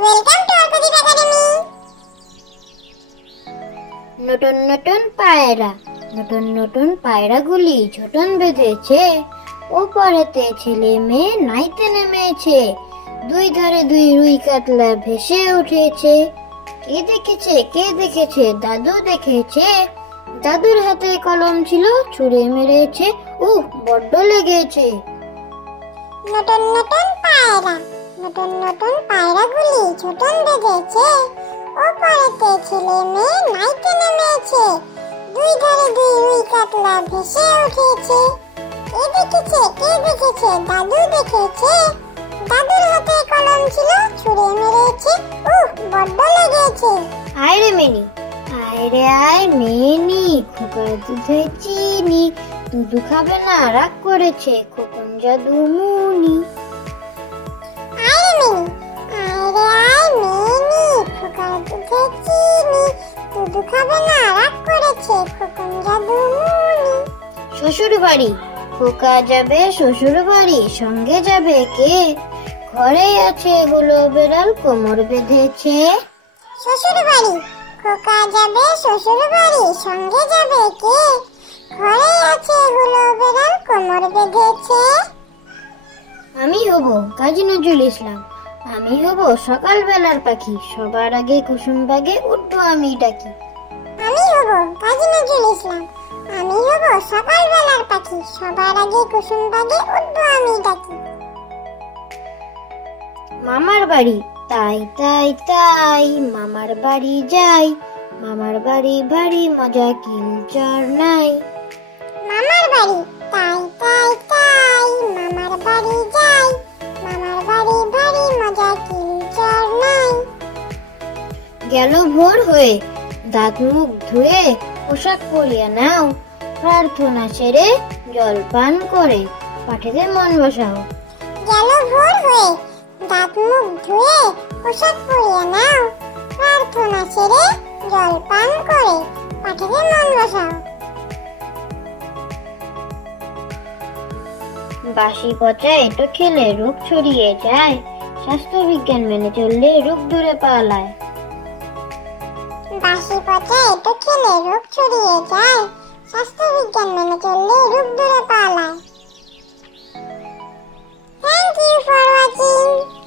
Welcome to Arkadeep academy. নতুন নতুন পায়রা, নতুন নতুন পায়রাগুলি ঝুটন বেঁধেছে। ওপারেতে ছেলে মেয়ে নাইতে নেমেছে। দুই ধারে দুই রুই কাতলা ভেসে উঠেছে। কে দেখেছে কে দেখেছে? দাদু দেখেছে। দাদুর হাতে কলম ছিল, ছুঁড়ে মেরেছে। বড্ড লেগেছে। নতুন নতুন পায়রা, নতুন নতুন পায়রাগুলি ঝুটন বেঁধেছে। ওপারেতে ছেলে মেয়ে নাইতে নেমেছে। দুই ধারে দুই রুই কাতলা ভেসে উঠেছে। কে দেখেছে কে দেখেছে? দাদু দেখেছে। দাদুর হাতে কলম ছিল, ছুঁড়ে মেরেছে। বড্ড লেগেছে। আয় রে মিনি, আয় রে আয় মিনি, খোকার দুধে চিনি। দুধু খাবে না, রাগ করেছে খোকন জাদু মুনি। আয় রে মিনি, আয় রে আয় মিনি, খোকার দুধে চিনি। দুধু খাবে না, রাগ করেছে খোকন জাদু মুনি। শ্বশুর বাড়ি, খোকা যাবে শ্বশুর বাড়ি। সঙ্গে যাবে কে? ঘরে আছে হুলো বেড়াল, কোমর বেঁধেছে। শ্বশুর বাড়ি, খোকা যাবে শ্বশুর বাড়ি। সঙ্গে যাবে কে? ঘরে আছে হুলো বেড়াল, কোমর বেঁধেছে। আমি হব কাজী নজরুল ইসলাম। আমি হব সকাল বেলার পাখি। সবার আগে কুসুম বাগে উঠবো আমি ডাকি। আমি হব কাজী নজরুল ইসলাম। আমি হব সকাল বেলার পাখি। সবার আগে কুসুম বাগে উঠবো আমি ডাকি। মামার বাড়ি, তাই তাই তাই মামার বাড়ি যাই। মামার বাড়ি ভারী মজা, কিলচার নাই। মামার বাড়ি, তাই তাই তাই মামার বাড়ি যাই। মামার বাড়ি ভারী মজা, কিলচার নাই। গেল ভোর হয়ে, দাঁত মুখ ধুয়ে পোশাক পরিয়ে নাও। প্রার্থনা সেরে জলপান করে পাঠেতে মন বসাও। গেল ভোর হয়ে, দাঁত মুখ ধুয়ে পোশাক পরিয়ে নাও। প্রার্থনা সেরে জলপান করে পাঠেতে মন বসাও। বাসি পচা এটো খেলে রোগ ছড়িয়ে যায়। স্বাস্থ্য বিজ্ঞান মেনে চললে রোগ দূরে পালায়। বাসি পচা এটো খেলে রোগ ছড়িয়ে যায়। স্বাস্থ্য বিজ্ঞান মেনে চললে রোগ দূরে পালায়। Thank you for watching.